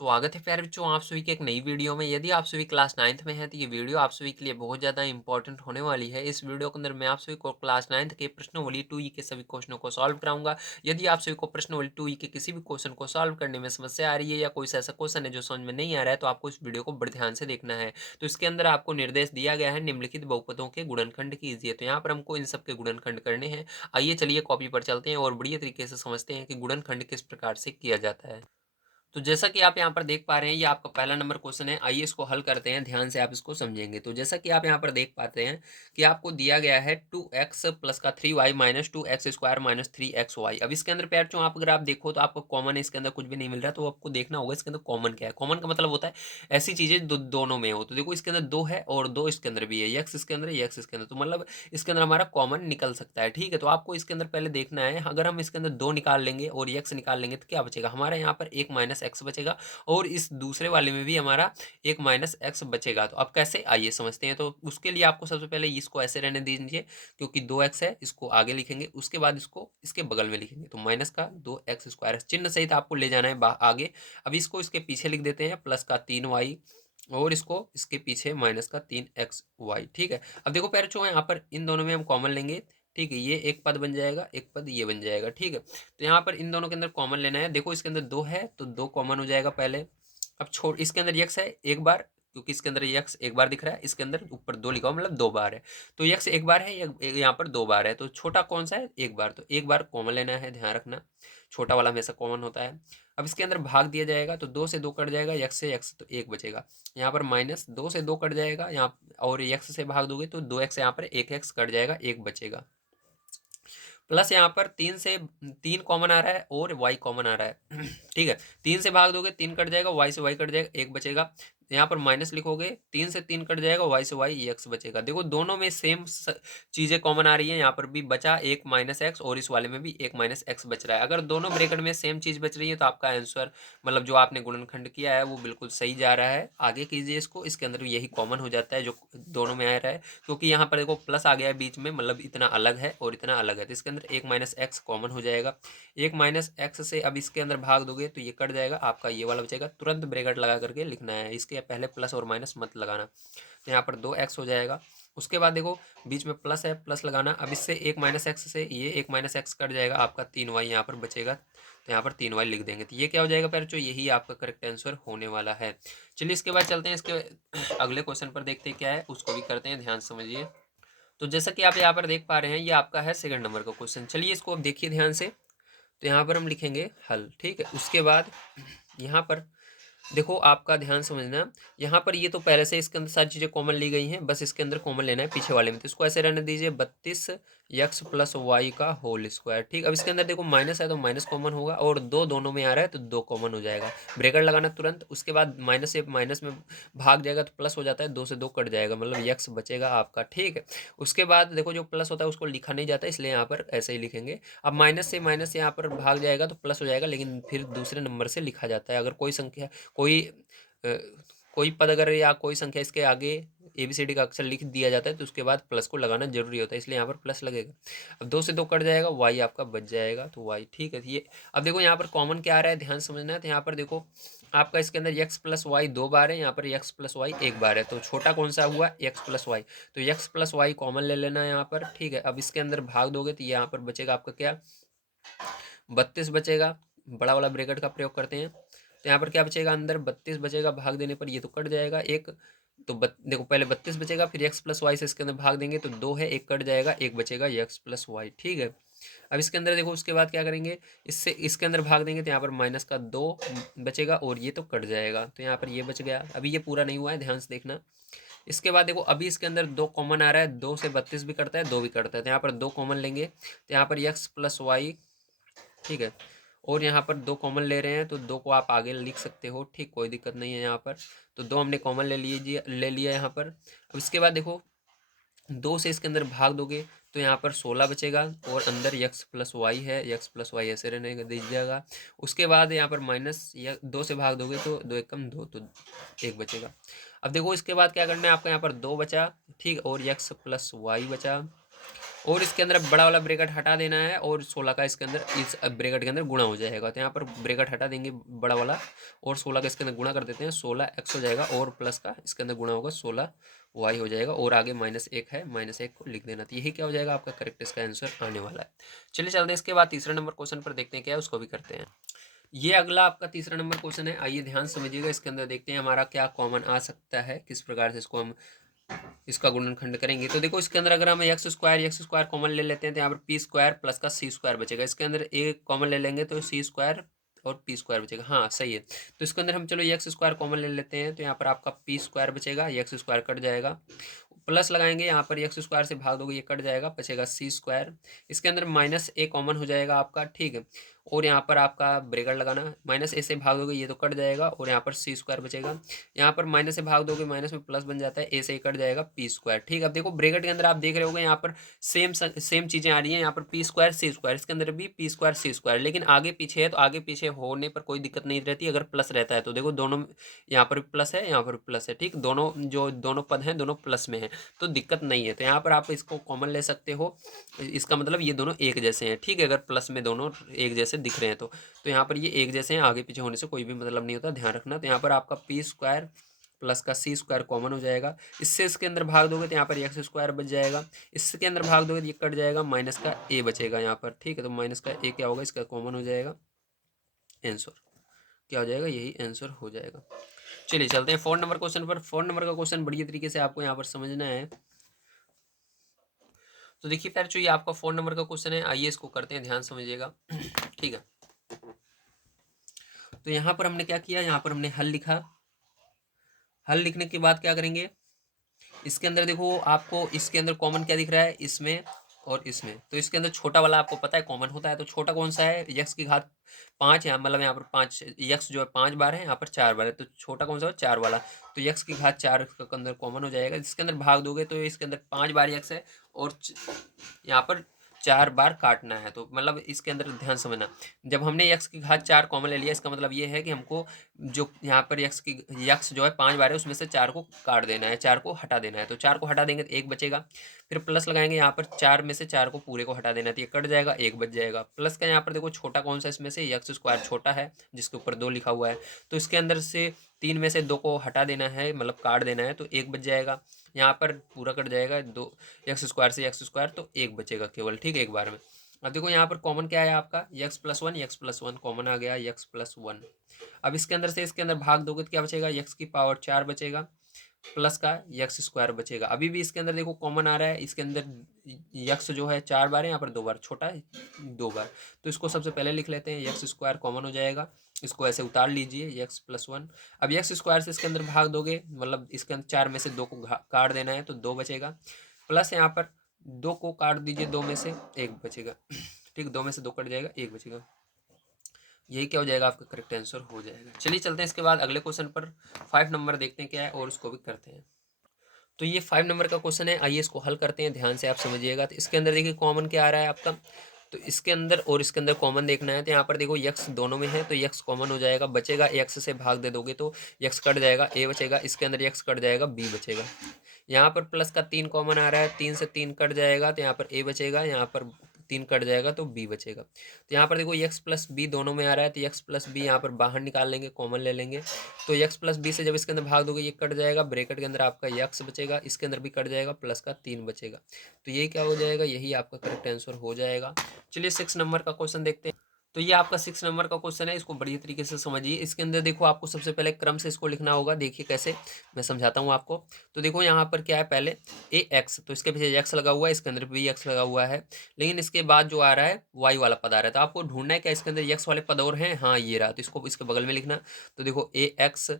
स्वागत है प्यारे बच्चों आप सभी के एक नई वीडियो में। यदि आप सभी क्लास 9th में हैं तो ये वीडियो आप सभी के लिए बहुत ज़्यादा इंपॉर्टेंट होने वाली है। इस वीडियो के अंदर मैं आप सभी को क्लास 9th के प्रश्नावली 2E के सभी क्वेश्चनों को सॉल्व कराऊंगा। यदि आप सभी को प्रश्नावली 2E के किसी भी क्वेश्चन को सॉल्व करने में समस्या आ रही है या कोई ऐसा क्वेश्चन है जो समझ में नहीं आ रहा है तो आपको इस वीडियो को बड़े ध्यान से देखना है। तो इसके अंदर आपको निर्देश दिया गया है निम्नलिखित बहुपदों के गुणनखंड कीजिए। तो यहाँ पर हमको इन सब के गुणनखंड करने हैं। आइए चलिए कॉपी पर चलते हैं और बढ़िया तरीके से समझते हैं कि गुणनखंड किस प्रकार से किया जाता है। तो जैसा कि आप यहाँ पर देख पा रहे हैं, ये आपका पहला नंबर क्वेश्चन है। आइए इसको हल करते हैं, ध्यान से आप इसको समझेंगे। तो जैसा कि आप यहाँ पर देख पाते हैं कि आपको दिया गया है 2x प्लस का 3y minus 2x square minus 3xy। अब इसके अंदर पैर चो आप अगर आप देखो तो आपको कॉमन है, इसके अंदर कुछ भी नहीं मिल रहा, तो आपको देखना होगा इसके अंदर कॉमन क्या है। कॉमन का मतलब होता है ऐसी चीजें दोनों में हो। तो देखो इसके अंदर दो है और दो इसके अंदर भी है, यक्स इसके अंदर यक्स इसके अंदर, तो मतलब इसके अंदर हमारा कॉमन निकल सकता है। ठीक है, तो आपको इसके अंदर पहले देखना है, अगर हम इसके अंदर दो निकाल लेंगे और यक्स निकाल लेंगे तो क्या बचेगा हमारा, यहाँ पर एक माइनस एक्स बचेगा और इस दूसरे वाले में भी हमारा एक माइनस एक्स बचेगा। तो अब कैसे, आइए समझते हैं। तो उसके लिए आपको सबसे पहले इसको ऐसे रहने दीजिए क्योंकि 2x है, इसको आगे लिखेंगे, उसके बाद इसको इसके बगल में लिखेंगे। तो माइनस का 2x स्क्वायर चिन्ह सहित आपको ले जाना है आगे। अब इसको इसके पीछे लिख देते हैं प्लस का 3y और इसको इसके पीछे माइनस का 3xy। ठीक है, अब देखो पैर चो यहाँ पर इन दोनों में हम कॉमन लेंगे। ठीक है, ये एक पद बन जाएगा, एक पद ये बन जाएगा। ठीक है, तो यहाँ पर इन दोनों के अंदर कॉमन लेना है। देखो इसके अंदर दो है तो दो कॉमन हो जाएगा पहले। अब छोड़, इसके अंदर यक्स है एक बार, क्योंकि इसके अंदर यक्स एक बार दिख रहा है, इसके अंदर ऊपर दो लिखा हुआ मतलब दो बार है। तो यक्स एक बार है, यहाँ पर दो बार है, तो छोटा कौन सा है, एक बार। तो एक बार कॉमन लेना है, ध्यान रखना छोटा वाला हमेशा कॉमन होता है। अब इसके अंदर भाग दिया जाएगा तो दो से दो कट जाएगा, यक्स से यक्स तो एक बचेगा। यहाँ पर माइनस दो से दो कट जाएगा यहाँ, और यक्स से भाग दोगे तो दो एक्स, यहाँ पर एक एक्स कट जाएगा, एक बचेगा। प्लस यहाँ पर तीन से तीन कॉमन आ रहा है और y कॉमन आ रहा है। ठीक है, तीन से भाग दोगे तीन कट जाएगा, y से y कट जाएगा, एक बचेगा। यहाँ पर माइनस लिखोगे, तीन से तीन कट जाएगा, y से y x बचेगा। देखो दोनों में सेम चीजें कॉमन आ रही है, यहाँ पर भी बचा एक माइनस एक्स और इस वाले में भी एक माइनस एक्स बच रहा है। अगर दोनों ब्रैकेट में सेम चीज बच रही है तो आपका आंसर मतलब जो आपने गुणनखंड किया है वो बिल्कुल सही जा रहा है। आगे कीजिए इसको, इसके अंदर भी यही कॉमन हो जाता है जो दोनों में आ रहा है, क्योंकि यहाँ पर देखो प्लस आ गया है बीच में, मतलब इतना अलग है और इतना अलग है, तो इसके अंदर एक माइनस एक्स कॉमन हो जाएगा। एक माइनस एक्स से अब इसके अंदर भाग दोगे तो ये कट जाएगा, आपका ये वाला बचेगा। तुरंत ब्रैकेट लगा करके लिखना है, इसके पहले प्लस और माइनस मत लगाना। तो यहाँ पर दो एक्स हो जाएगा। उसके बाद देखो बीच में प्लस है, प्लस लगाना। अब इससे एक माइनस एक्स से ये एक माइनस एक्स कट जाएगा, आपका 3y यहाँ पर बचेगा, तो यहाँ पर 3y लिख देंगे। तो ये क्या हो जाएगा पैर, जो यही आपका करेक्ट आंसर होने वाला है। चलिए इसके बाद चलते हैं, इसके अगले क्वेश्चन पर देखते हैं क्या है, उसको भी करते हैं, ध्यान से समझिए। तो जैसा कि आप यहाँ पर देख पा रहे हैं ये आपका है सेकंड नंबर का क्वेश्चन। चलिए इसको अब देखिए ध्यान से। तो यहाँ पर हम लिखेंगे हल। ठीक है, उसके बाद यहाँ पर देखो आपका ध्यान समझना, यहाँ पर ये तो पहले से इसके अंदर सारी चीजें कॉमन ली गई हैं, बस इसके अंदर कॉमन लेना है पीछे वाले में। तो इसको ऐसे रहने दीजिए 32x प्लस वाई का होल स्क्वायर। ठीक, अब इसके अंदर देखो माइनस है तो माइनस कॉमन होगा और दो दोनों में आ रहा है तो दो कॉमन हो जाएगा, ब्रेकेट लगाना तुरंत। उसके बाद माइनस से माइनस में भाग जाएगा तो प्लस हो जाता है, दो से दो कट जाएगा, मतलब यक्स बचेगा आपका। ठीक है, उसके बाद देखो जो प्लस होता है उसको लिखा नहीं जाता, इसलिए यहाँ पर ऐसे ही लिखेंगे। अब माइनस से माइनस यहाँ पर भाग जाएगा तो प्लस हो जाएगा, लेकिन फिर दूसरे नंबर से लिखा जाता है। अगर कोई संख्या कोई अ, कोई पद अगर या कोई संख्या इसके आगे ABCD का अक्षर लिख दिया जाता है तो उसके बाद प्लस को लगाना जरूरी होता है, इसलिए यहाँ पर प्लस लगेगा। अब दो से दो कट जाएगा, y आपका बच जाएगा, तो y। ठीक है, तो ये अब देखो यहाँ पर कॉमन क्या आ रहा है, ध्यान समझना है। तो यहाँ पर देखो आपका इसके अंदर x प्लस वाई दो बार है, यहाँ पर x प्लस वाई एक बार है, तो छोटा कौन सा हुआ, x प्लस वाई। तो x प्लस वाई कॉमन ले लेना है यहाँ पर। ठीक है, अब इसके अंदर भाग दोगे तो यहाँ पर बचेगा आपका क्या, 32 बचेगा। बड़ा वाला ब्रैकेट का प्रयोग करते हैं तो यहाँ पर क्या बचेगा, अंदर 32 बचेगा, भाग देने पर ये तो कट जाएगा एक। तो देखो पहले 32 बचेगा, फिर x प्लस वाई से इसके अंदर भाग देंगे तो दो है, एक कट जाएगा, एक बचेगा x प्लस वाई। ठीक है, अब इसके अंदर देखो उसके बाद क्या करेंगे, इससे इसके अंदर भाग देंगे तो यहाँ पर माइनस का दो बचेगा और ये तो कट जाएगा, तो यहाँ पर ये बच गया। अभी ये पूरा नहीं हुआ है, ध्यान से देखना। इसके बाद देखो अभी इसके अंदर दो कॉमन आ रहा है, दो से 32 भी करता है, दो भी करता है, तो यहाँ पर दो कॉमन लेंगे तो यहाँ पर x प्लस वाई। ठीक है, और यहाँ पर दो कॉमन ले रहे हैं तो दो को आप आगे लिख सकते हो, ठीक, कोई दिक्कत नहीं है यहाँ पर। तो दो हमने कॉमन ले लिया यहाँ पर। अब इसके बाद देखो दो से इसके अंदर भाग दोगे तो यहाँ पर 16 बचेगा और अंदर x प्लस वाई है, x प्लस वाई ऐसे रहने दीजिएगा। उसके बाद यहाँ पर माइनस या दो से भाग दोगे तो दो एकम दो, तो एक बचेगा। अब देखो इसके बाद क्या करना है आपका, यहाँ पर दो बचा, ठीक, और x प्लस वाई बचा। और इसके अंदर बड़ा वाला ब्रैकेट हटा देना है और 16 का इसके अंदर इस ब्रैकेट के अंदर गुणा हो जाएगा। तो यहाँ पर ब्रैकेट हटा देंगे बड़ा वाला और 16 का इसके अंदर गुणा कर देते हैं, 16x हो जाएगा और प्लस का इसके अंदर गुणा होगा 16y हो जाएगा और आगे -1 है, -1 को लिख देना। तो यही क्या हो जाएगा आपका करेक्ट इसका आंसर आने वाला है। चलिए चलते हैं इसके बाद तीसरे नंबर क्वेश्चन पर, देखते हैं क्या है उसको भी करते हैं। ये अगला आपका तीसरा नंबर क्वेश्चन है, आइए ध्यान समझिएगा। इसके अंदर देखते हैं हमारा क्या कॉमन आ सकता है, किस प्रकार से इसको हम इसका गुणनखंड करेंगे। तो देखो इसके अंदर अगर हम एक्स स्क्वायर कॉमन ले लेते हैं तो यहाँ पर पी स्क्वायर प्लस का सी स्क्वायर बचेगा। इसके अंदर ए कॉमन ले लेंगे तो सी स्क्वायर और पी स्क्वायर बचेगा। हाँ सही है। तो इसके अंदर हम चलो एक्स स्क्वायर कॉमन ले लेते हैं तो यहाँ पर आपका पी स्क्वायर बचेगा, एक्स स्क्वायर कट जाएगा, प्लस लगाएंगे यहाँ पर एक्स स्क्वायर से भाग दोगे ये कट जाएगा, बचेगा सी स्क्वायर। इसके अंदर -a कॉमन हो जाएगा आपका, ठीक है। और यहाँ पर आपका ब्रैकेट लगाना, -a से भाग दोगे ये तो कट जाएगा और यहाँ पर सी स्क्वायर बचेगा। यहाँ पर माइनस से भाग दोगे माइनस में प्लस बन जाता है, ए से कट जाएगा पी स्क्वायर, ठीक है। अब देखो ब्रैकेट के अंदर आप देख रहे होगे यहाँ पर सेम चीजें आ रही हैं, यहाँ पर पी स्क्वायर सी स्क्वायर, इसके अंदर भी पी स्क्वायर सी स्क्वायर, लेकिन आगे पीछे है तो आगे पीछे होने पर कोई दिक्कत नहीं रहती। अगर प्लस रहता है तो देखो दोनों, यहाँ पर भी प्लस है यहाँ पर भी प्लस है, ठीक, दोनों जो दोनों पद हैं दोनों प्लस में है तो दिक्कत नहीं है। तो यहाँ पर आप इसको कॉमन ले सकते हो, इसका मतलब ये दोनों एक जैसे हैं, ठीक है। अगर प्लस में दोनों एक जैसे दिख रहे हैं तो यहाँ पर ये एक जैसे हैं, आगे पीछे होने से कोई भी मतलब नहीं होता, ध्यान रखना। तो यहाँ पर आपका पी स्क्वायर प्लस का सी स्क्वायर कॉमन हो जाएगा। इससे इसके अंदर भाग दोगे तो यहाँ पर एक्स स्क्वायर बच जाएगा, इसके अंदर भाग दोगे तो ये कट जाएगा, माइनस का ए बचेगा यहाँ पर, ठीक है। तो माइनस का ए क्या होगा, इसका कॉमन हो जाएगा, आंसर क्या हो जाएगा, यही आंसर हो जाएगा। चलिए चलते हैं 4 नंबर क्वेश्चन पर। 4 नंबर का क्वेश्चन बढ़िया तरीके से आपको यहाँ पर समझना है। तो देखिए प्यार, जो ये आपका 4 नंबर का क्वेश्चन है, आइए इसको करते हैं, ध्यान समझिएगा, ठीक है। तो यहाँ पर हमने क्या किया, यहाँ पर हमने हल लिखा, हल लिखने के बाद क्या करेंगे, इसके अंदर देखो आपको इसके अंदर कॉमन क्या दिख रहा है, इसमें और इसमें। तो इसके अंदर छोटा वाला आपको पता है कॉमन होता है, तो छोटा कौन सा है, यक्स की घात 5 है, मतलब यहाँ पर 5 यक्स जो है 5 बार है, यहाँ पर 4 बार है, तो छोटा कौन सा है, 4 वाला। तो यक्स की घात 4 के अंदर कॉमन हो जाएगा, इसके अंदर भाग दोगे तो इसके अंदर 5 बार यक्स है और यहाँ पर 4 बार काटना है। तो मतलब इसके अंदर ध्यान समझना, जब हमने यक्स की घात 4 कॉमन ले लिया, इसका मतलब ये है कि हमको जो यहाँ पर यक्स जो है 5 बार है उसमें से 4 को काट देना है, 4 को हटा देना है। तो 4 को हटा देंगे तो 1 बचेगा, फिर प्लस लगाएंगे, यहाँ पर 4 में से 4 को पूरे को हटा देना है तो ये कट जाएगा, 1 बच जाएगा। प्लस का यहाँ पर देखो छोटा कौन सा, इसमें से यक्स स्क्वायर छोटा है जिसके ऊपर 2 लिखा हुआ है, तो इसके अंदर से 3 में से 2 को हटा देना है, मतलब काट देना है, तो 1 बच जाएगा। यहाँ पर पूरा कट जाएगा, 2 एक्स स्क्वायर से एक्स स्क्वायर, तो 1 बचेगा केवल, ठीक है, एक बार में। अब देखो यहाँ पर कॉमन क्या है आपका, x+1 कॉमन आ गया, x+1। अब इसके अंदर से इसके अंदर भाग दोगे तो क्या बचेगा, x की पावर 4 बचेगा, प्लस का यक्स स्क्वायर बचेगा। अभी भी इसके अंदर देखो कॉमन आ रहा है, इसके अंदर यक्स जो है 4 बार है, यहाँ पर 2 बार, छोटा है 2 बार, तो इसको सबसे पहले लिख लेते हैं, यक्स स्क्वायर कॉमन हो जाएगा, इसको ऐसे उतार लीजिए, x+1। अब यक्स स्क्वायर से इसके अंदर भाग दोगे, मतलब इसके अंदर 4 में से 2 को काट देना है तो 2 बचेगा, प्लस यहाँ पर 2 को काट दीजिए, 2 में से 1 बचेगा, ठीक, 2 में से 2 कट जाएगा, 1 बचेगा, यही क्या हो जाएगा, आपका करेक्ट आंसर हो जाएगा। चलिए चलते हैं इसके बाद अगले क्वेश्चन पर, 5 नंबर देखते हैं क्या है और उसको भी करते हैं। तो ये 5 नंबर का क्वेश्चन है, आइए इसको हल करते हैं, ध्यान से आप समझिएगा। तो इसके अंदर देखिए कॉमन क्या आ रहा है आपका, तो इसके अंदर और इसके अंदर कॉमन देखना है। तो यहाँ पर देखो यक्स दोनों में है तो यक्स कॉमन हो जाएगा, बचेगा, एक्स से भाग दे दोगे तो यक्स कट जाएगा, ए बचेगा, इसके अंदर यक्स कट जाएगा, बी बचेगा। यहाँ पर प्लस का 3 कॉमन आ रहा है, 3 से 3 कट जाएगा तो यहाँ पर ए बचेगा, यहाँ पर 3 कट जाएगा तो बी बचेगा। तो यहाँ पर देखो एक्स प्लस बी दोनों में आ रहा है तो एक्स प्लस बी यहाँ पर बाहर निकाल लेंगे, कॉमन ले लेंगे। तो एक्स प्लस बी से जब इसके अंदर भाग दोगे ये कट जाएगा, ब्रैकेट के अंदर आपका एक्स बचेगा, इसके अंदर भी कट जाएगा, प्लस का 3 बचेगा। तो ये क्या हो जाएगा, यही आपका करेक्ट आंसर हो जाएगा। चलिए 6 नंबर का क्वेश्चन देखते हैं। तो ये आपका 6 नंबर का क्वेश्चन है, इसको बढ़िया तरीके से समझिए। इसके अंदर देखो आपको सबसे पहले क्रम से इसको लिखना होगा, देखिए कैसे, मैं समझाता हूँ आपको। तो देखो यहाँ पर क्या है, पहले ए एक्स, तो इसके पीछे एक्स लगा हुआ है, इसके अंदर भी एक्स लगा हुआ है, लेकिन इसके बाद जो आ रहा है वाई वाला पद आ रहा है। तो आपको ढूंढना है क्या इसके अंदर एक्स वाले पद और हैं, हाँ ये रहा, तो इसको इसके बगल में लिखना। तो देखो ए एक्स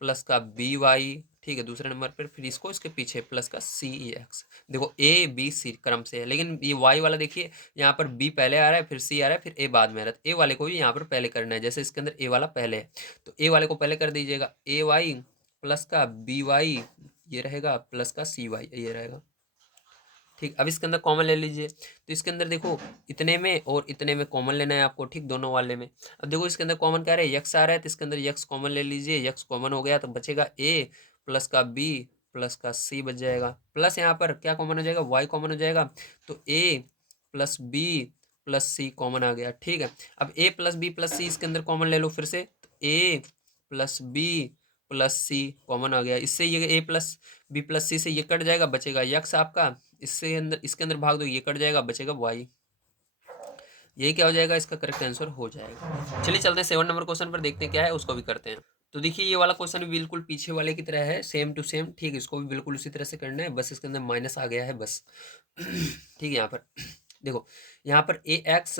प्लस का बी वाई, ठीक है, दूसरे नंबर पर, फिर इसको इसके पीछे प्लस का सी ई एक्स। देखो ए बी सी क्रम से है, लेकिन ये वाई वाला देखिए यहाँ पर बी पहले आ रहा है, फिर सी आ रहा है, फिर ए बाद में आ रहा है। तो ए वाले को भी यहाँ पर पहले करना है, जैसे इसके अंदर ए वाला पहले है तो ए वाले को पहले कर दीजिएगा, ए वाई प्लस का बी वाई ये रहेगा, प्लस का सी वाई ये रहेगा, ठीक। अब इसके अंदर कॉमन ले लीजिए, तो इसके अंदर देखो इतने में और इतने में कॉमन लेना है आपको, ठीक, दोनों वाले में। अब देखो इसके अंदर कॉमन क्या है, यक्स आ रहा है, तो इसके अंदर यक्स कॉमन ले लीजिए, यक्स कॉमन हो गया तो बचेगा ए प्लस का बी प्लस का सी बच जाएगा, प्लस यहाँ पर क्या कॉमन हो जाएगा, वाई कॉमन हो जाएगा, तो ए प्लस बी प्लस सी कॉमन आ गया। ठीक है, अब ए प्लस बी प्लस सी इसके अंदर कॉमन ले लो फिर से, तो ए प्लस बी प्लस सी कॉमन आ गया। इससे ये ए प्लस बी प्लस सी से ये कट जाएगा, बचेगा यक्स आपका, इससे अंदर इसके अंदर भाग दो, ये कट जाएगा, बचेगा वाई। यही क्या हो जाएगा, इसका करेक्ट आंसर हो जाएगा। चलिए चलते हैं 7 नंबर क्वेश्चन पर, देखते हैं क्या है, उसको भी करते हैं। तो देखिए ये वाला क्वेश्चन भी बिल्कुल पीछे वाले की तरह है, सेम टू सेम। ठीक है, इसको भी बिल्कुल उसी तरह से करना है, बस इसके अंदर माइनस आ गया है बस। ठीक है, यहाँ पर देखो, यहाँ पर ए एक्स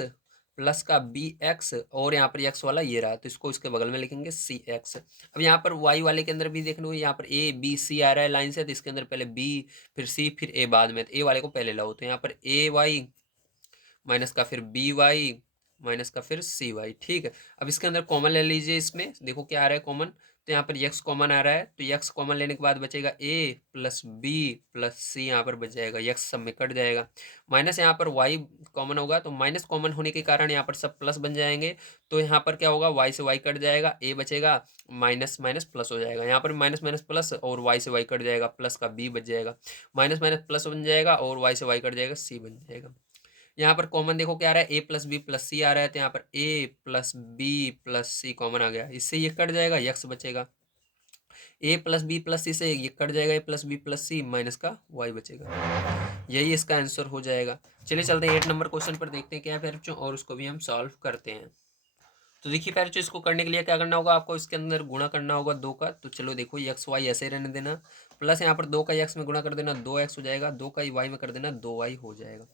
प्लस का बी एक्स और यहाँ पर एक्स वाला ये रहा, तो इसको इसके बगल में लिखेंगे सी एक्स। अब यहाँ पर वाई वाले के अंदर भी देख लो, यहाँ पर ए बी सी आ रहा है लाइन से, तो इसके अंदर पहले बी फिर सी फिर ए बाद में, तो ए वाले को पहले लाओ, तो यहाँ पर ए वाई माइनस का फिर बी वाई माइनस का फिर सी वाई। ठीक है, अब इसके अंदर कॉमन ले लीजिए, इसमें देखो क्या आ रहा है कॉमन, तो यहाँ पर यक्स कॉमन आ रहा है, तो यक्स कॉमन लेने के बाद बचेगा ए प्लस बी प्लस सी, यहाँ पर बच जाएगा, यक्स सब में कट जाएगा, माइनस यहाँ पर वाई कॉमन होगा, तो माइनस कॉमन होने के कारण यहाँ पर सब प्लस बन जाएंगे, तो यहाँ पर क्या होगा, वाई से वाई कट जाएगा, ए बचेगा, माइनस माइनस प्लस हो जाएगा, यहाँ पर माइनस माइनस प्लस और वाई से वाई कट जाएगा, प्लस का बी बच जाएगा, माइनस माइनस प्लस बन जाएगा और वाई से वाई कट जाएगा, सी बन जाएगा। यहाँ पर कॉमन देखो क्या आ रहा है, ए प्लस बी प्लस सी आ रहा है, तो यहाँ पर ए प्लस बी प्लस सी कॉमन आ गया, इससे ये कट जाएगा, यक्स बचेगा, ए प्लस बी प्लस सी से ये कट जाएगा, ए प्लस बी प्लस सी माइनस का वाई बचेगा। यही इसका आंसर हो जाएगा। चलिए चलते हैं 8 नंबर क्वेश्चन पर, देखते हैं क्या है फिर, और उसको भी हम सॉल्व करते हैं। तो देखिए पैर, इसको करने के लिए क्या करना होगा, आपको इसके अंदर गुणा करना होगा 2 का, तो चलो देखो एक्स वाई ऐसे ही रहने देना, प्लस यहाँ पर 2 का एक्स में गुणा कर देना, 2x हो जाएगा, 2 का वाई में कर देना, 2y हो जाएगा,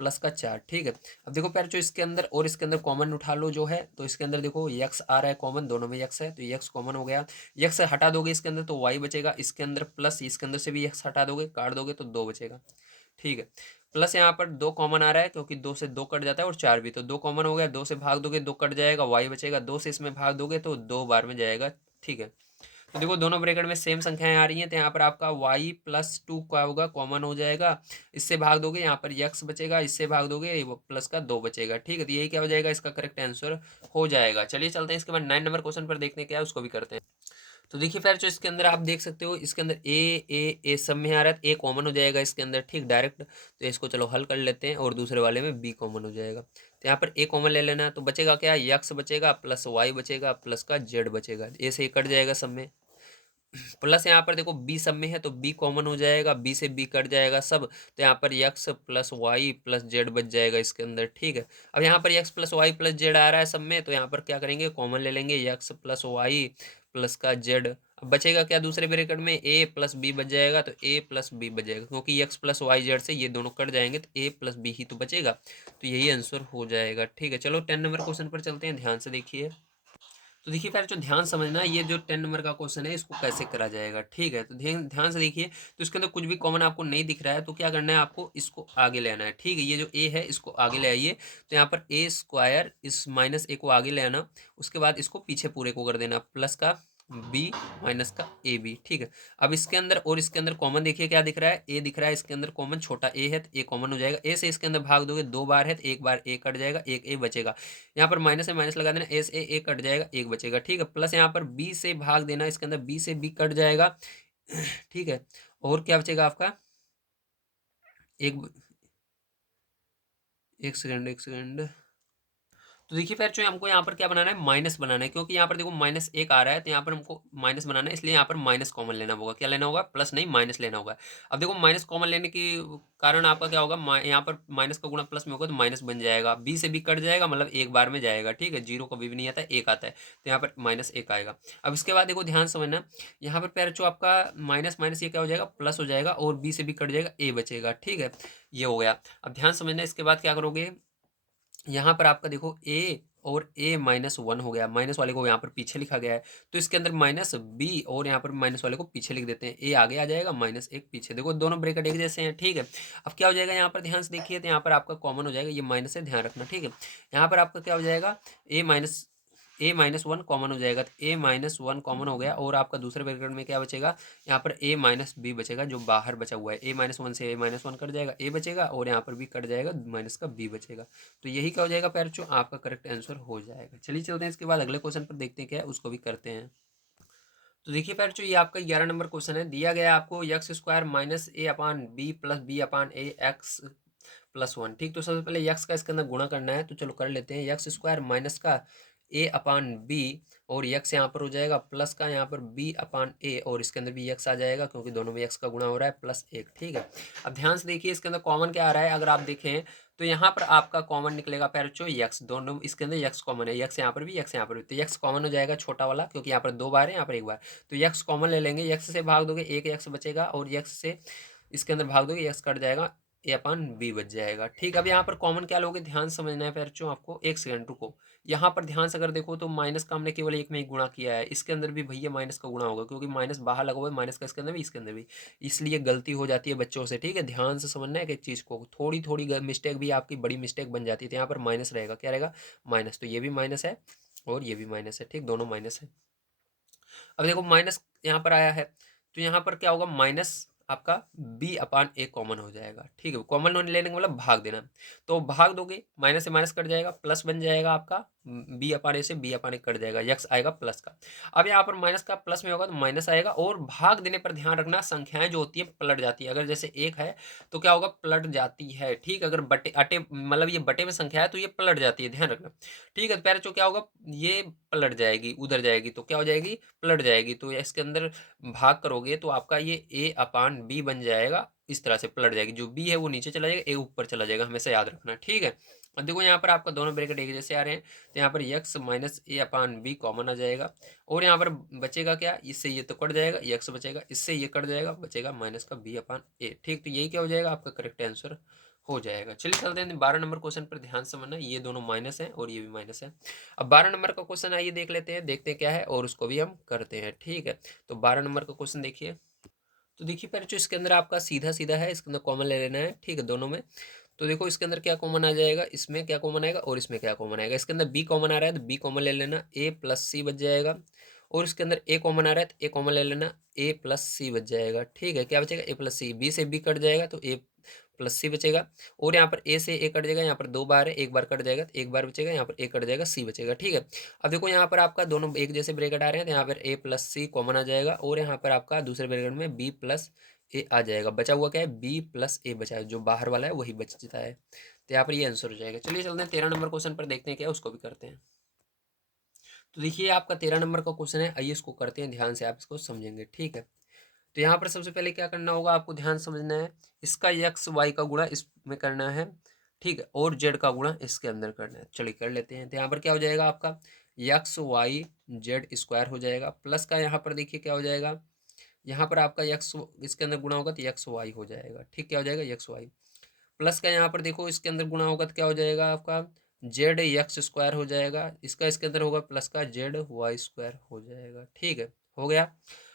प्लस का 4। ठीक है, अब देखो पैर, इसके अंदर और इसके अंदर कॉमन उठा लो जो है, तो इसके अंदर देखो x आ रहा है कॉमन, दोनों में x है, तो x कॉमन हो गया, x हटा दोगे इसके अंदर तो y बचेगा, इसके अंदर प्लस इसके अंदर से भी x हटा दोगे, काट दोगे तो 2 बचेगा। ठीक है, प्लस यहाँ पर 2 कॉमन आ रहा है, क्योंकि 2 से 2 कट जाता है और 4 भी, तो 2 कॉमन हो गया, 2 से भाग दोगे 2 कट जाएगा, वाई बचेगा, 2 से इसमें भाग दोगे तो 2 बार में जाएगा। ठीक है, तो देखो दोनों ब्रैकेट में सेम संख्याएं आ रही हैं, तो यहाँ पर आपका y प्लस 2 का होगा, कॉमन हो जाएगा, इससे भाग दोगे यहाँ पर x बचेगा, इससे भाग दोगे वो प्लस का 2 बचेगा। ठीक है, तो यही क्या हो जाएगा, इसका करेक्ट आंसर हो जाएगा। चलिए चलते हैं इसके बाद 9 नंबर क्वेश्चन पर, देखते हैं क्या है, उसको भी करते हैं। तो देखिए फिर, जो इसके अंदर आप देख सकते हो, इसके अंदर ए सब में आ रहा है, ए कॉमन हो जाएगा इसके अंदर, ठीक डायरेक्ट, तो इसको चलो हल कर लेते हैं, और दूसरे वाले में बी कॉमन हो जाएगा, तो यहाँ पर ए कॉमन ले लेना, तो बचेगा क्या, यक्स बचेगा प्लस वाई बचेगा प्लस का जेड बचेगा, ए से कट जाएगा सब में, प्लस यहाँ पर देखो बी सब में है, तो बी कॉमन हो जाएगा, बी से बी कट जाएगा सब, तो यहाँ पर x plus y plus z बच जाएगा इसके अंदर। ठीक है, अब यहाँ पर x plus y plus z आ रहा है सब में, तो यहाँ पर क्या करेंगे, कॉमन ले लेंगे, यक्स प्लस वाई प्लस का जेड। अब बचेगा क्या, दूसरे ब्रैकेट में ए प्लस बी बच जाएगा, तो ए प्लस बी बच जाएगा, क्योंकि यक्स प्लस वाई जेड से ये दोनों कट जाएंगे, तो ए प्लस बी ही तो बचेगा, तो यही आंसर हो जाएगा। ठीक है, चलो 10 नंबर क्वेश्चन पर चलते हैं, ध्यान से देखिए। तो देखिए फिर, जो ध्यान समझना, ये जो 10 नंबर का क्वेश्चन है, इसको कैसे करा जाएगा। ठीक है, तो ध्यान ध्यान से देखिए, तो इसके अंदर कुछ भी कॉमन आपको नहीं दिख रहा है, तो क्या करना है, आपको इसको आगे ले आना है। ठीक है, ये जो ए है इसको आगे ले आइए, तो यहाँ पर ए स्क्वायर इस माइनस ए को आगे ले आना, उसके बाद इसको पीछे पूरे को कर देना, प्लस का बी माइनस का ए बी। ठीक है, अब इसके अंदर और इसके अंदर कॉमन देखिए क्या दिख रहा है, ए दिख रहा है, इसके अंदर कॉमन छोटा ए है, तो ए कॉमन हो जाएगा, ए से इसके अंदर भाग दोगे 2 बार है, तो एक बार ए कट जाएगा, एक ए बचेगा, यहाँ पर माइनस से माइनस लगा देना, ए से ए कट जाएगा, एक बचेगा। ठीक है, प्लस यहाँ पर बी से भाग देना, इसके अंदर बी से बी कट जाएगा। ठीक है, और क्या बचेगा आपका, एक एक सेकंड एक सेकंड। तो देखिए फिर, जो हमको यहाँ पर क्या बनाना है, माइनस बनाना है, क्योंकि यहाँ पर देखो माइनस एक आ रहा है, तो यहाँ पर हमको माइनस बनाना है, इसलिए यहाँ पर माइनस कॉमन लेना होगा, क्या लेना होगा, प्लस नहीं माइनस लेना होगा। अब देखो माइनस कॉमन लेने के कारण आपका क्या होगा, यहाँ पर माइनस का गुणा प्लस में होगा, तो माइनस बन जाएगा, बी से बी कट जाएगा, मतलब एक बार में जाएगा। ठीक है, जीरो कभी भी नहीं आता है, एक आता है, तो यहाँ पर माइनस एक आएगा। अब इसके बाद देखो ध्यान समझना, यहाँ पर पैर जो आपका माइनस माइनस ये क्या हो जाएगा, प्लस हो जाएगा, और बी से बी कट जाएगा, ए बचेगा। ठीक है, ये हो गया। अब ध्यान समझना, इसके बाद क्या करोगे, यहाँ पर आपका देखो ए और ए माइनस 1 हो गया, माइनस वाले को यहाँ पर पीछे लिखा गया है, तो इसके अंदर माइनस बी और यहाँ पर माइनस वाले को पीछे लिख देते हैं, ए आगे आ जाएगा, माइनस एक पीछे, देखो दोनों ब्रैकेट एक जैसे हैं। ठीक है, अब क्या हो जाएगा, यहाँ पर ध्यान से देखिए, तो यहाँ पर आपका कॉमन हो जाएगा, ये माइनस है, ध्यान रखना। ठीक है, यहाँ पर आपका क्या हो जाएगा, ए माइनस 1 कॉमन हो जाएगा, तो ए माइनस 1 कॉमन हो गया, और आपका दूसरे ब्रैकेट में क्या बचेगा, यहाँ पर ए माइनस बी बचेगा, जो बाहर बचा हुआ है, ए माइनस 1 से ए माइनस 1 कट जाएगा, ए बचेगा, और यहाँ पर भी कट जाएगा, माइनस का बी बचेगा, तो यही क्या हो जाएगा पैरचो, आपका करेक्ट आंसर हो जाएगा। चलिए चलते हैं इसके बाद अगले क्वेश्चन पर, देखते हैं क्या है, उसको भी करते हैं। तो देखिए बच्चों, ये आपका 11 नंबर क्वेश्चन है। दिया गया है आपको एक्स स्क्वायर माइनस ए अपान बी प्लस बी अपान ए एक्स प्लस वन। ठीक, तो सबसे पहले यक्स का इसके अंदर गुणा करना है, तो चलो कर लेते हैं। यक्स स्क्वायर माइनस का ए अपान बी और यक्स यहाँ पर हो जाएगा प्लस का यहाँ पर बी अपान ए और इसके अंदर भी यक्स आ जाएगा क्योंकि दोनों में यक्स का गुणा हो रहा है प्लस एक। ठीक है, अब ध्यान से देखिए इसके अंदर कॉमन क्या आ रहा है। अगर आप देखें तो यहाँ पर आपका कॉमन निकलेगा पैरचो यक्स, दोनों इसके अंदर यक्स कॉमन है, यक्स यहाँ पर भी यक्स यहाँ पर भी, तो यक्स कॉमन हो जाएगा छोटा वाला क्योंकि यहाँ पर दो बार है यहाँ पर एक बार, तो यक्स कॉमन ले लेंगे। यक्स से भाग दोगे एक यक्स बचेगा और यक्स से इसके अंदर भाग दोगे यक्स कट जाएगा, ए अपन बी बच जाएगा। ठीक, अब यहाँ पर कॉमन क्या लोगे, ध्यान से समझना है पैरचो आपको। एक सेकंड रुको, यहाँ पर ध्यान से अगर देखो तो माइनस का हमने केवल एक में ही गुणा किया है, इसके अंदर भी भैया माइनस का गुणा होगा क्योंकि माइनस बाहर लगा हुआ है, माइनस का इसके अंदर भी इसके अंदर भी, इसलिए गलती हो जाती है बच्चों से। ठीक है, ध्यान से समझना है कि एक चीज़ को, थोड़ी थोड़ी मिस्टेक भी आपकी बड़ी मिस्टेक बन जाती है। तो यहाँ पर माइनस रहेगा, क्या रहेगा माइनस, तो ये भी माइनस है और ये भी माइनस है। ठीक, दोनों माइनस है। अब देखो माइनस यहाँ पर आया है तो यहाँ पर क्या होगा, माइनस आपका b अपान ए कॉमन हो जाएगा। ठीक है, कॉमन लेने का मतलब भाग देना, तो भाग दोगे माइनस से माइनस कट जाएगा, प्लस बन जाएगा आपका b अपान ए से b अपान ए कट जाएगा, यक्स आएगा प्लस का। अब यहाँ पर माइनस का प्लस में होगा तो माइनस आएगा, और भाग देने पर ध्यान रखना संख्याएं जो होती है पलट जाती है। अगर जैसे एक है तो क्या होगा, पलट जाती है। ठीक, अगर बटे अटे मतलब ये बटे में संख्या है तो ये पलट जाती है, ध्यान रखना। ठीक है, तो पैर क्या होगा, ये पलट जाएगी उधर जाएगी तो क्या हो जाएगी, पलट जाएगी। तो इसके अंदर भाग करोगे तो आपका ये ए अपान बी बन जाएगा, इस तरह से पलट जाएगी। जो बी है वो नीचे चला जाएगा, ए ऊपर चला जाएगा, हमेशा याद रखना। ठीक है, और देखो यहाँ पर आपका दोनों ब्रैकेट एक जैसे आ रहे हैं, तो यहाँ पर यक्स माइनस ए अपान बी कॉमन आ जाएगा, और यहाँ पर बचेगा क्या, इससे ये तो कट जाएगा, यक्स बचेगा, इससे ये कट जाएगा, बचेगा माइनस का बी अपान ए। ठीक, तो यही क्या हो जाएगा आपका करेक्ट आंसर हो जाएगा। चलिए चलते हैं 12 नंबर क्वेश्चन पर, ध्यान से समझना, ये दोनों माइनस है और ये भी माइनस है। अब 12 नंबर का क्वेश्चन आइए देख लेते हैं, देखते हैं क्या है और उसको भी हम करते हैं। ठीक है, तो 12 नंबर का क्वेश्चन देखिए। तो देखिए पहले जो इसके अंदर आपका सीधा सीधा है, इसके अंदर कॉमन ले लेना है। ठीक है, दोनों में तो देखो इसके अंदर क्या कॉमन आ जाएगा, इसमें क्या कॉमन आएगा और इसमें क्या कॉमन आएगा। इसके अंदर बी कॉमन आ रहा है तो बी कॉमन ले लेना, ए प्लस सी बच जाएगा, और इसके अंदर ए कॉमन आ रहा है तो ए कॉमन ले लेना, ए प्लस सी बच जाएगा। ठीक है, क्या बचेगा, ए प्लस सी, बी से बी कट जाएगा तो ए प्लस सी बचेगा, और यहाँ पर ए से ए कट जाएगा, यहाँ पर दो बार है, एक बार कट जाएगा तो एक बार बचेगा, यहाँ पर ए कट जाएगा, सी बचेगा। ठीक है, अब देखो यहाँ पर आपका दोनों एक जैसे ब्रैकेट आ रहे हैं तो यहाँ पर ए प्लस सी कॉमन आ जाएगा, और यहाँ पर आपका दूसरे ब्रैकेट में बी प्लस ए आ जाएगा। बचा हुआ क्या है, बी प्लस ए बचा है, जो बाहर वाला है वही बचता है, तो यहाँ पर ये आंसर हो जाएगा। चलिए चलते हैं 13 नंबर क्वेश्चन पर, देखते हैं क्या है, उसको भी करते हैं। तो देखिए आपका 13 नंबर का क्वेश्चन है, आइए इसको करते हैं, ध्यान से आप इसको समझेंगे। ठीक है, तो यहाँ पर सबसे पहले क्या करना होगा, आपको ध्यान समझना है, इसका एक्स वाई का गुणा इसमें करना है। ठीक है, और जेड का गुणा इसके अंदर करना है। चलिए कर लेते हैं, तो यहाँ पर क्या हो जाएगा आपका एक्स वाई जेड स्क्वायर हो जाएगा, प्लस का यहाँ पर देखिए क्या हो जाएगा, यहाँ पर आपका एक्स इसके अंदर गुणा होगा तो एक्स वाई हो जाएगा। ठीक, क्या हो जाएगा एक्स वाई, प्लस का यहाँ पर देखो इसके अंदर गुणा होगा तो क्या हो जाएगा आपका जेड एक्स स्क्वायर हो जाएगा, इसका इसके अंदर होगा प्लस का जेड वाई स्क्वायर हो जाएगा। ठीक है, हो गया।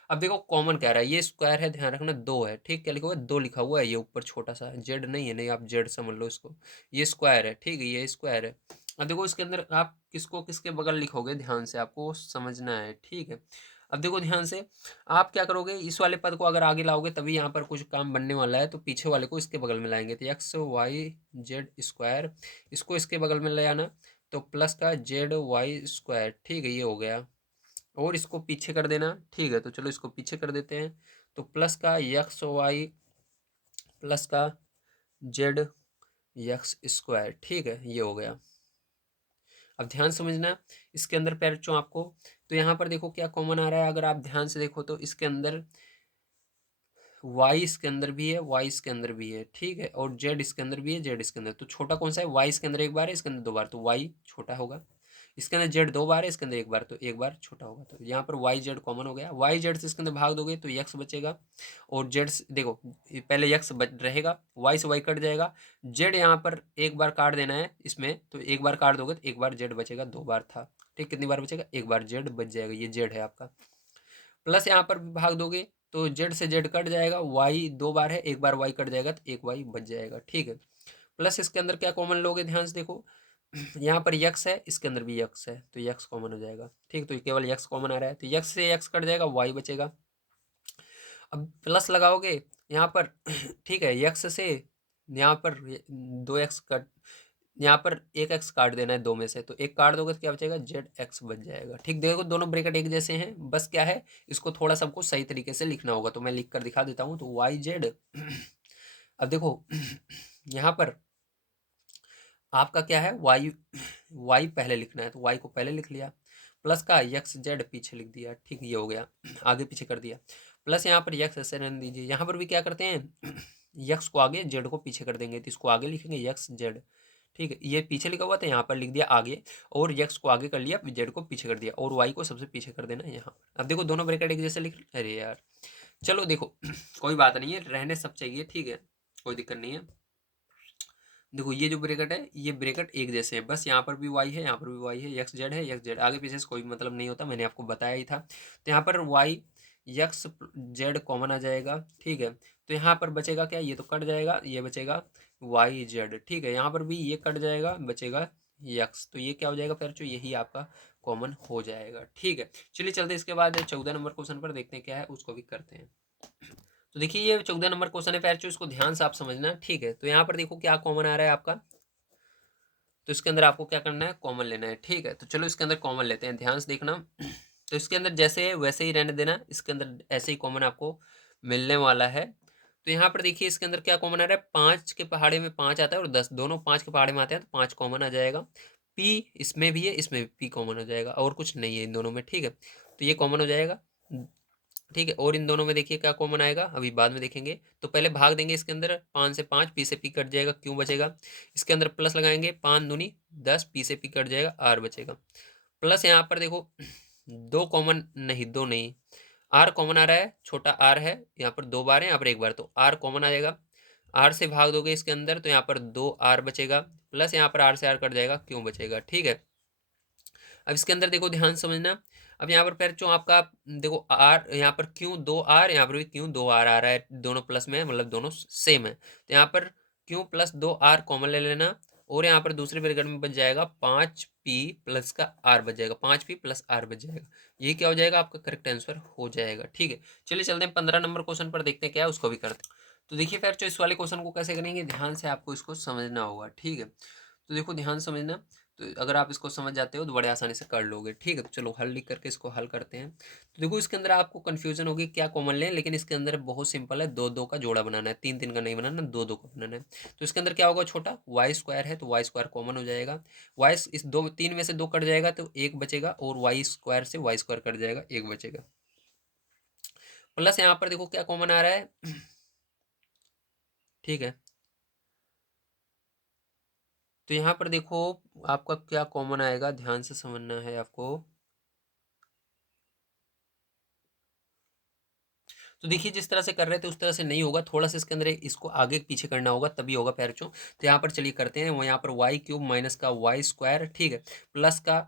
अब देखो कॉमन कह रहा है, ये स्क्वायर है, ध्यान रखना दो है। ठीक, क्या लिखा हुआ है, दो लिखा हुआ है, ये ऊपर छोटा सा जेड नहीं है, नहीं आप जेड समझ लो इसको, ये स्क्वायर है। ठीक है, ये स्क्वायर है। अब देखो इसके अंदर आप किसको किसके बगल लिखोगे, ध्यान से आपको समझना है। ठीक है, अब देखो ध्यान से आप क्या करोगे, इस वाले पद को अगर आगे लाओगे तभी यहाँ पर कुछ काम बनने वाला है, तो पीछे वाले को इसके बगल में लाएंगे, तो एक्स वाई जेड स्क्वायर, इसको इसके बगल में ले आना, तो प्लस का जेड वाई स्क्वायर। ठीक है, ये हो गया, और इसको पीछे कर देना। ठीक है, तो चलो इसको पीछे कर देते हैं, तो प्लस का एक्स वाई प्लस का जेड एक्स स्क्वायर। ठीक है, ये हो गया। अब ध्यान समझना इसके अंदर पैरचो आपको, तो यहाँ पर देखो क्या कॉमन आ रहा है, अगर आप ध्यान से देखो तो इसके अंदर वाई इसके अंदर भी है, वाई इसके अंदर भी है। ठीक है, और जेड इसके अंदर भी है, जेड इसके अंदर, तो छोटा कौन सा है, वाई इसके अंदर एक बार है, इसके अंदर दो बार, तो वाई छोटा होगा। इसके अंदर जेड दो बार है, इसके अंदर एक बार, तो एक बार छोटा होगा, तो यहाँ पर वाई जेड कॉमन हो गया। वाई जेड से इसके अंदर भाग दोगे तो यक्स बचेगा, और जेड देखो पहले यक्स रहेगा, वाई से वाई कट जाएगा, जेड यहाँ पर एक बार काट देना है इसमें, तो एक बार काट दोगे तो एक बार जेड बचेगा, दो बार था। ठीक, कितनी बार बचेगा, एक बार जेड बच जाएगा, ये जेड है आपका। प्लस यहाँ पर भाग दोगे तो जेड से जेड कट जाएगा, वाई दो बार है, एक बार वाई कट जाएगा तो एक वाई बच जाएगा। ठीक है, प्लस इसके अंदर क्या कॉमन लोगे, ध्यान से देखो यहाँ पर यक्स है, इसके अंदर भी यक्स है, तो यक्स कॉमन हो जाएगा। ठीक, तो ये केवल यक्स कॉमन आ रहा है, तो यक्स से यक्स कट जाएगा, वाई बचेगा। अब प्लस लगाओगे यहाँ पर ठीक है, यक्स से यहाँ पर दो एक्स कट, यहाँ पर एक एक्स काट देना है दो में से, तो एक काट दोगे तो क्या बचेगा, जेड एक्स बच जाएगा। ठीक, देखो दोनों ब्रैकेट एक जैसे हैं, बस क्या है, इसको थोड़ा सबको सही तरीके से लिखना होगा, तो मैं लिख कर दिखा देता हूँ। तो वाई जेड अब देखो यहाँ पर आपका क्या है, वाई वाई पहले लिखना है, तो वाई को पहले लिख लिया, प्लस का यक्स जेड पीछे लिख दिया। ठीक, ये हो गया, आगे पीछे कर दिया, प्लस यहाँ पर यक्स ऐसे रहने दीजिए। यहाँ पर भी क्या करते हैं, यक्स को आगे जेड को पीछे कर देंगे, तो इसको आगे लिखेंगे यक्स जेड। ठीक है, ये पीछे लिखा हुआ था, यहाँ पर लिख दिया आगे, और यक्स को आगे कर लिया, जेड को पीछे कर दिया, और वाई को सबसे पीछे कर देना यहाँ पर। अब देखो दोनों ब्रैकेट एक जैसे लिख, अरे यार चलो देखो कोई बात नहीं है, रहने सब चाहिए, ठीक है, कोई दिक्कत नहीं है। देखो ये जो ब्रैकेट है, ये ब्रैकेट एक जैसे हैं, बस यहाँ पर भी वाई है, यहाँ पर भी वाई है, एक्स जेड है, एक्स जेड, आगे पीछे से कोई मतलब नहीं होता, मैंने आपको बताया ही था। तो यहाँ पर वाई एक्स जेड कॉमन आ जाएगा। ठीक है, तो यहाँ पर बचेगा क्या, ये तो कट जाएगा, ये बचेगा वाई जेड। ठीक है, यहाँ पर भी ये कट जाएगा, बचेगा एक्स, तो ये क्या हो जाएगा फिर, जो यही आपका कॉमन हो जाएगा। ठीक है, चलिए चलते हैं इसके बाद 14 नंबर क्वेश्चन पर, देखते हैं क्या है, उसको भी करते हैं। तो देखिए ये 14 नंबर क्वेश्चन है पैर, इसको ध्यान से आप समझना। ठीक है, तो यहाँ पर देखो क्या कॉमन आ रहा है आपका, तो इसके अंदर आपको क्या करना है, कॉमन लेना है। ठीक है, तो चलो इसके अंदर कॉमन लेते हैं, ध्यान से देखना। तो इसके अंदर जैसे है वैसे ही रहने देना, इसके अंदर ऐसे ही कॉमन आपको मिलने वाला है। तो यहाँ पर देखिए इसके अंदर क्या कॉमन आ रहा है, 5 के पहाड़े में 5 आता है, और 10 दोनों 5 के पहाड़े में आते हैं, तो 5 कॉमन आ जाएगा। पी इसमें भी है, इसमें भी पी कॉमन हो जाएगा, और कुछ नहीं है इन दोनों में। ठीक है, तो ये कॉमन हो जाएगा। ठीक है, और इन दोनों में देखिए क्या कॉमन आएगा, अभी बाद में देखेंगे। तो पहले भाग देंगे इसके अंदर, 5 से 5, पी से पी कट जाएगा, क्यों बचेगा। इसके अंदर प्लस लगाएंगे, 5 दूनी 10, पी से पी कट जाएगा, आर बचेगा। प्लस यहाँ पर देखो दो कॉमन नहीं, दो नहीं, आर कॉमन आ रहा है, छोटा आर है, यहाँ पर 2 बार है, यहाँ पर 1 बार, तो आर कॉमन आ जाएगा। आर से भाग दोगे इसके अंदर, तो यहाँ पर 2 आर बचेगा, प्लस यहाँ पर आर से आर कट जाएगा, क्यों बचेगा। ठीक है, अब इसके अंदर देखो ध्यान समझना। अब यहाँ पर पैरचो आपका देखो आर, यहाँ पर क्यों 2 आर, यहाँ पर भी क्यों 2 आर आ रहा है, दोनों प्लस में है, मतलब दोनों सेम है। तो यहाँ पर क्यों प्लस 2 आर कॉमन ले लेना, और यहाँ पर दूसरे ब्रैकेट में बच जाएगा 5p प्लस का आर बच जाएगा, 5p प्लस आर बच जाएगा। ये क्या हो जाएगा, आपका करेक्ट आंसर हो जाएगा। ठीक है, चलिए चलते हैं 15 नंबर क्वेश्चन पर, देखते हैं क्या है, उसको भी करते हैं। तो देखिए फिर इस वाले क्वेश्चन को कैसे करेंगे, ध्यान से आपको इसको समझना होगा। ठीक है, तो देखो ध्यान समझना, तो अगर आप इसको समझ जाते हो तो बड़े आसानी से कर लोगे। ठीक है, तो चलो हल लिख करके इसको हल करते हैं। तो देखो इसके अंदर आपको कंफ्यूजन होगी क्या कॉमन लें, लेकिन इसके अंदर बहुत सिंपल है, 2 2 का जोड़ा बनाना है, 3 3 का नहीं बनाना, 2 2 का बनाना है। तो इसके अंदर क्या होगा, छोटा वाई स्क्वायर है, तो वाई स्क्वायर कॉमन हो जाएगा, वाई इस 2 3 में से 2 कट जाएगा, तो 1 बचेगा, और वाई स्क्वायर से वाई स्क्वायर कट जाएगा, 1 बचेगा। प्लस यहाँ पर देखो क्या कॉमन आ रहा है, ठीक है, तो यहाँ पर देखो आपका क्या कॉमन आएगा, ध्यान से समझना है आपको। तो देखिए जिस तरह से कर रहे थे उस तरह से नहीं होगा, थोड़ा सा इसके अंदर इसको आगे पीछे करना होगा, तभी होगा पैरचों। तो यहाँ पर चलिए करते हैं, वो यहाँ पर वाई क्यूब माइनस का वाई स्क्वायर, ठीक है, प्लस का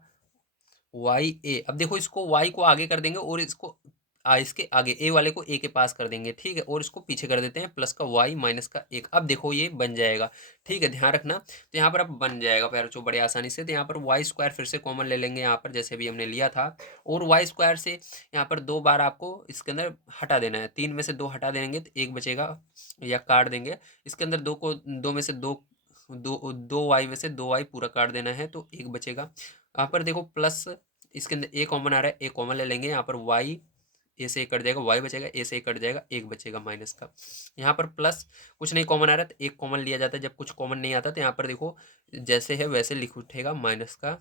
वाई ए। अब देखो इसको वाई को आगे कर देंगे, और इसको इसके आगे ए वाले को ए के पास कर देंगे। ठीक है, और इसको पीछे कर देते हैं, प्लस का वाई माइनस का 1। अब देखो ये बन जाएगा। ठीक है, ध्यान रखना, तो यहाँ पर अब बन जाएगा पैरचो बड़े आसानी से। तो यहाँ पर वाई स्क्वायर फिर से कॉमन ले लेंगे, यहाँ पर जैसे भी हमने लिया था, और वाई स्क्वायर से यहाँ पर 2 बार आपको इसके अंदर हटा देना है, 3 में से 2 हटा देंगे तो 1 बचेगा, या काट देंगे इसके अंदर 2 को, 2 में से 2 दो वाई में से 2 वाई पूरा काट देना है, तो 1 बचेगा। यहाँ पर देखो प्लस इसके अंदर ए कॉमन आ रहा है, ए कॉमन ले लेंगे, यहाँ पर वाई ए से कट जाएगा, वाई बचेगा, ए से कट जाएगा, 1 बचेगा माइनस का। यहाँ पर प्लस कुछ नहीं कॉमन आ रहा है, तो 1 कॉमन लिया जाता है, जब कुछ कॉमन नहीं आता तो यहाँ पर देखो जैसे है वैसे लिख उठेगा, माइनस का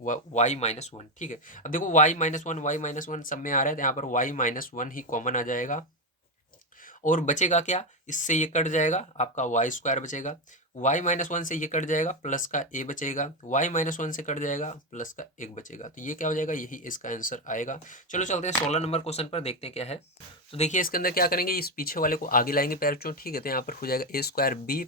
वाई माइनस 1। ठीक है, अब देखो वाई माइनस 1 वाई माइनस 1 सब में आ रहा है, तो यहाँ पर वाई माइनस 1 ही कॉमन आ जाएगा, और बचेगा क्या, इससे ये कट जाएगा, आपका वाई स्क्वायर बचेगा, वाई माइनस 1 से ये कट जाएगा, प्लस का ए बचेगा, वाई माइनस 1 से कट जाएगा, प्लस का 1 बचेगा। तो ये क्या हो जाएगा, यही इसका आंसर आएगा। चलो चलते हैं 16 नंबर क्वेश्चन पर, देखते हैं क्या है। तो देखिए इसके अंदर क्या करेंगे, इस पीछे वाले को आगे लाएंगे पैरचों। ठीक है, तो यहाँ पर हो जाएगा ए स्क्वायर बी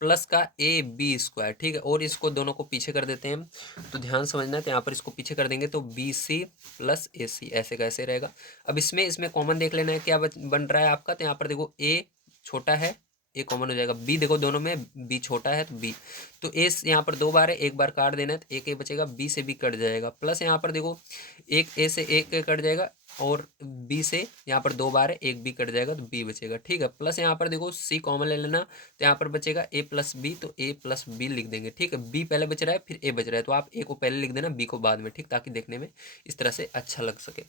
प्लस का ए बी स्क्वायर। ठीक है, और इसको दोनों को पीछे कर देते हैं, तो ध्यान समझना है, तो यहाँ पर इसको पीछे कर देंगे, तो बी सी प्लस ए सी ऐसे कैसे रहेगा। अब इसमें इसमें कॉमन देख लेना है क्या बन रहा है आपका, तो यहाँ पर देखो ए छोटा है, ए कॉमन हो जाएगा, बी देखो दोनों में बी छोटा है, तो बी, तो ए यहाँ पर 2 बार है, 1 बार काट देना है, तो एक ए बचेगा, बी से बी कट जाएगा, प्लस यहाँ पर देखो एक ए से एक कट जाएगा, और बी से यहाँ पर 2 बार है, एक बी कट जाएगा तो बी बचेगा, ठीक है। प्लस यहाँ पर देखो सी कॉमन ले लेना, तो यहाँ पर बचेगा ए प्लस बी, तो ए प्लस बी लिख देंगे, ठीक है। बी पहले बच रहा है, फिर ए बच रहा है, तो आप ए को पहले लिख देना, बी को बाद में, ठीक, ताकि देखने में इस तरह से अच्छा लग सके।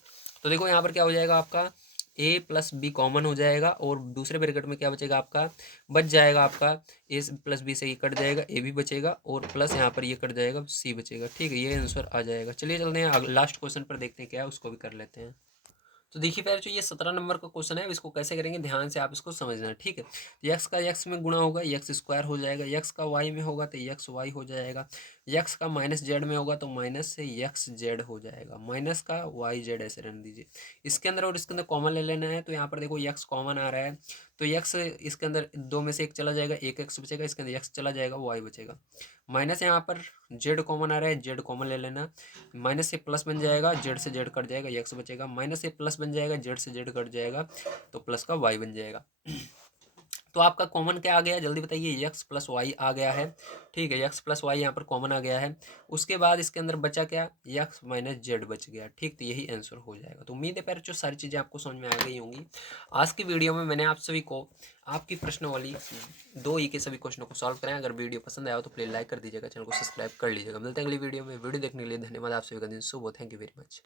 तो देखो यहाँ पर क्या हो जाएगा आपका, ए प्लस बी कॉमन हो जाएगा, और दूसरे ब्रैकेट में क्या बचेगा आपका, बच जाएगा आपका ए प्लस बी से ये कट जाएगा, ए भी बचेगा, और प्लस यहाँ पर ये कट जाएगा, सी बचेगा, ठीक है। ये आंसर आ जाएगा। चलिए चलते हैं लास्ट क्वेश्चन पर, देखते हैं क्या है, उसको भी कर लेते हैं। तो देखिए पहले जो ये 17 नंबर का क्वेश्चन है, अब इसको कैसे करेंगे, ध्यान से आप इसको समझना है, ठीक है। तो यक्स का यक्स में गुणा होगा, यक्स स्क्वायर हो जाएगा, यक्स का वाई में होगा तो यक्स वाई हो जाएगा, यक्स का माइनस जेड में होगा तो माइनस से यक्स जेड हो जाएगा, माइनस का वाई जेड ऐसे रहने दीजिए। इसके अंदर और इसके अंदर कॉमन ले लेना है, तो यहाँ पर देखो यक्स कॉमन आ रहा है, तो यक्स इसके अंदर दो में से एक चला जाएगा, एक एक्स बचेगा, इसके अंदर यक्स चला जाएगा, वाई बचेगा। माइनस यहाँ पर जेड कॉमन आ रहा है, जेड कॉमन ले लेना, माइनस से प्लस बन जाएगा, जेड से जेड कट जाएगा, एक्स बचेगा, माइनस से प्लस बन जाएगा, जेड से जेड कट जाएगा, तो प्लस का वाई बन जाएगा। तो आपका कॉमन क्या आ गया, जल्दी बताइए, एक्स प्लस वाई आ गया है, ठीक है। एक्स प्लस वाई यहाँ पर कॉमन आ गया है। उसके बाद इसके अंदर बचा क्या, एक्स माइनस जेड बच गया, ठीक। तो यही आंसर हो जाएगा। तो उम्मीद है पैर जो सारी चीज़ें आपको समझ में आ गई होंगी। आज की वीडियो में मैंने आप सभी को आपकी प्रश्न वाली 2 के सभी क्वेश्चनों को सॉल्व कराएं। अगर वीडियो पसंद आया हो तो प्लीज़ लाइक कर दीजिएगा, चैनल को सब्सक्राइब कर लीजिएगा। मिलते हैं अगली वीडियो में। वीडियो देखने के लिए धन्यवाद। आप सभी का दिन शुभ हो। Thank you very much.